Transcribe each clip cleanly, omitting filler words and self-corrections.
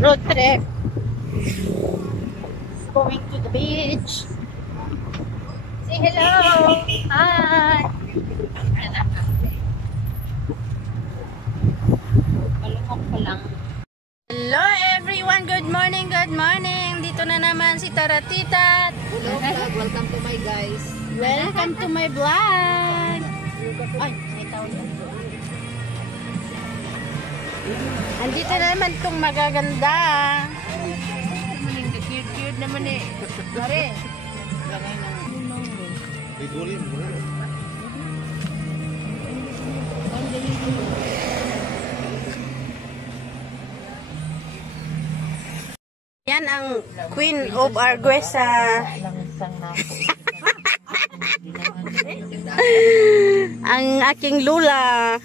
road trip. Going to the beach. Say hello. Hi. Malungkot ko lang. Hello everyone. Good morning. Good morning. Dito na naman si Taratita. Hello vlog. Welcome to my guys. Welcome to my vlog. Ay, may tao yan. Andito na naman itong magaganda. Cute naman eh. Pare. Lagay na. Yan ang Queen of Arguesa. Ang aking lula.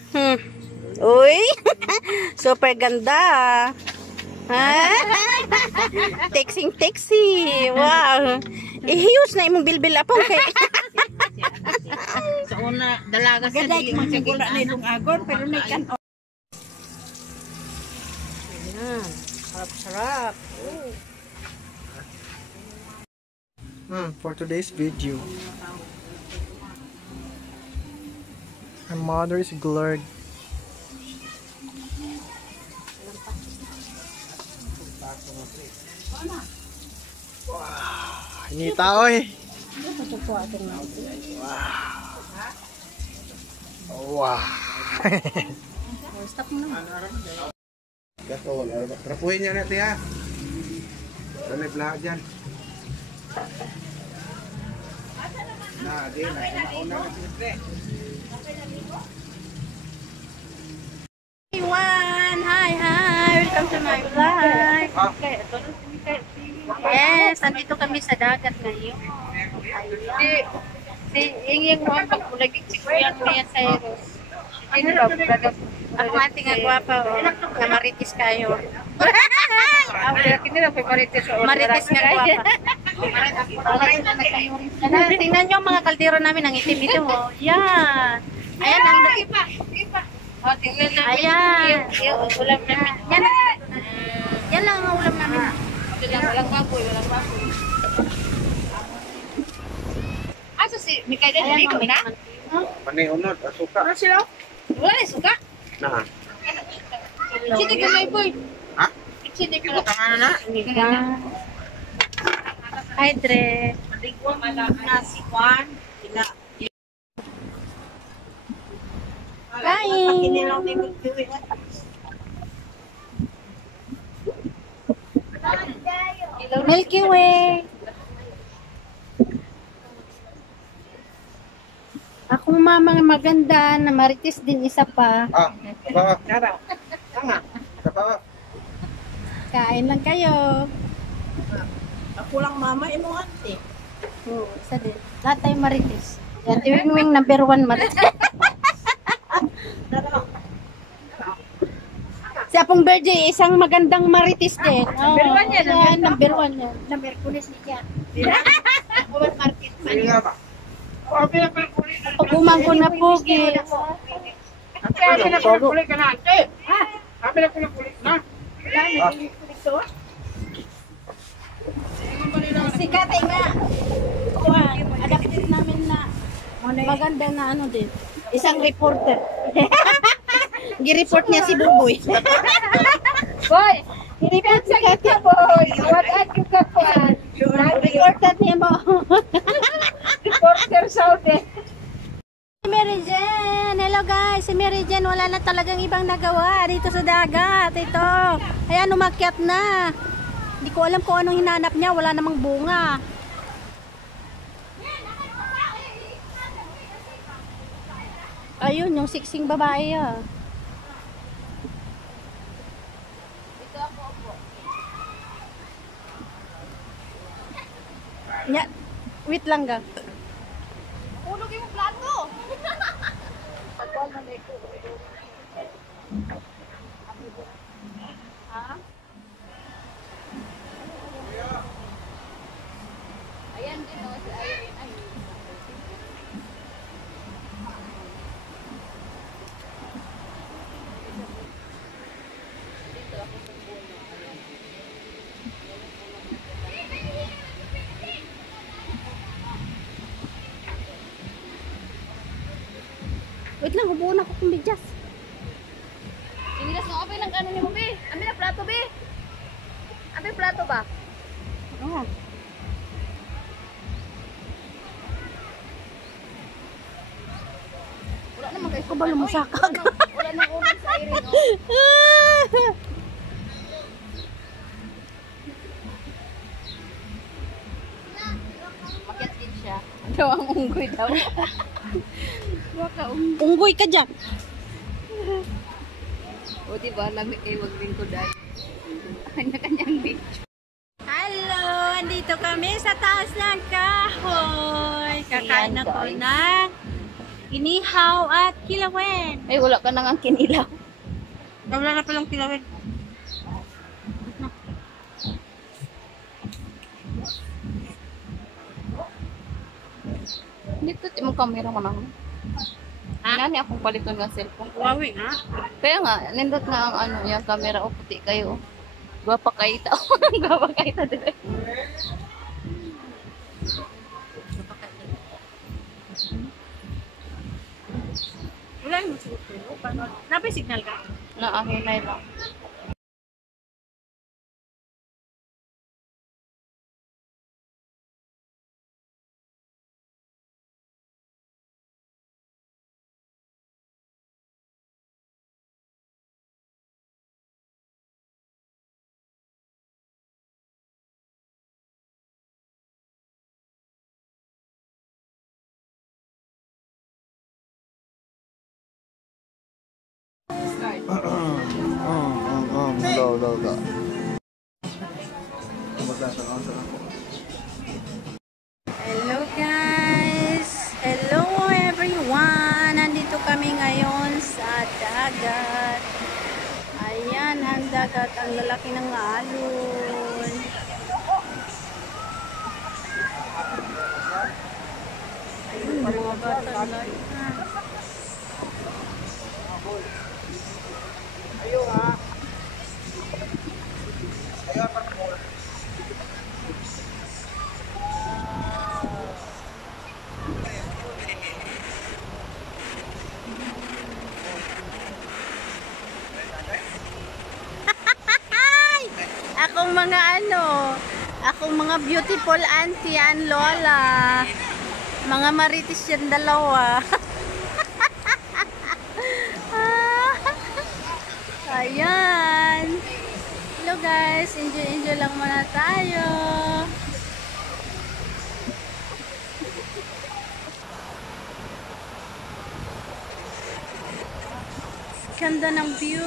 Uy, super ganda. Texing. Wow. Ihiyos na imong bilbil apong kay. Sa una, dalaga sa dili mo sigura na itong agon, pero may kan. Ayan. Sarap. For today's video, my mother is glurred. Wow, inita oy. Wow. Stop mo na. Rapuhin niya natin ha. Dali lahat dyan. Di na. Una na siyempre. Everyone, hi. Welcome to my vlog. Yes, nandito kami sa dagat ngayon. Si Inging mo ang pagkulagig si Kuya Mia Cyrus. Ako ate nga gwapa, nga maritis kayo. Kini na favorite sa Maritis nga gwapa. Tingnan nyo ang mga kaldero namin, ang itim-itim oh. Yan. Ayan ang tingnan namin. Ayan. Yung ulam namin. Yan lang ang ulam namin. Walang baboy. Asa si Mikay din hindi kami na? Panay unod, asuka. Ano sila? Wala na suka. Na. Sino ka may boy? Ha? Sino ka? Ibutangan na. Hi, Dre. Nasi Juan. Kain. Milky Way. Akong mamang maganda na maritis din isa pa. Kapawa. Tama. Kapawa. Kain lang kayo. Ako lang mama, imo ante. Oo, isa din. Lahat tayo maritis. Yan, tiwing number 1 maritis. Si Apong Birthday, isang magandang maritis din. Number 1 yan. Yan, number 1 yan. Number kunis niya. Over market man. Sige nga ba? Pagkumang ko na pogi. Kaya pinakulit ka na ante. Ha? Pinakulit na. Si Kate nga. Adapted namin na maganda na ano din. Isang reporter. Gi-report niya si Buboy. Boy! Hindi sa Kate boy! What are you ka po? Reporter niya mo. Reporter Saudi. Si Mary Jane. Hello guys. Si Mary Jane wala na talagang ibang nagawa dito sa dagat. Ito. Ayan, umakyat na. Hindi ko alam kung anong hinanap niya. Wala namang bunga. Ayun, yung siksing babae ah. Ya, wait lang ga. Ulog yung plato! Ha? Ayan din o, si Irene. Ay. Dito ako sa buwan. Wait lang, hubuon ako kung bidyas. Inilas ng open ng kanon ni mo, be. Ambil na plato, be. Ambil plato ba? Oo. Wala naman kayo. Kabalo mo sakag. Wala nang ulan sa irin, oh. Makiat din siya. Daw ang unggoy daw. Baka Unggoy ka dyan. O diba, lamig kayo maglingkodan. Kanya-kanyang beach. Hello! Andito kami sa taas ng kahoy. Kakain Ayan, ako guys. ng inihaw at kilawin. Ay, wala ka nang kinilaw. Wala na palang kilawin. Dito, timong camera mo naman. Nani akong paliton ng cellphone. Huawei nga. Kaya nga, nindot na ang ano, yung camera o puti kayo. Gwapa kayo tao. Gwapa kayo tao. Wala yung siguro. Napay signal ka? Naahinay lang. Low. Hello guys! Hello everyone! Nandito kami ngayon sa dagat. Ayan ang dagat. Ang lalaki ng alon. Ayun, mga bata lang. Akong mga akong mga beautiful auntie and lola. Mga maritis yan dalawa. Ayan. Hello guys, enjoy lang muna tayo. Ganda ng view.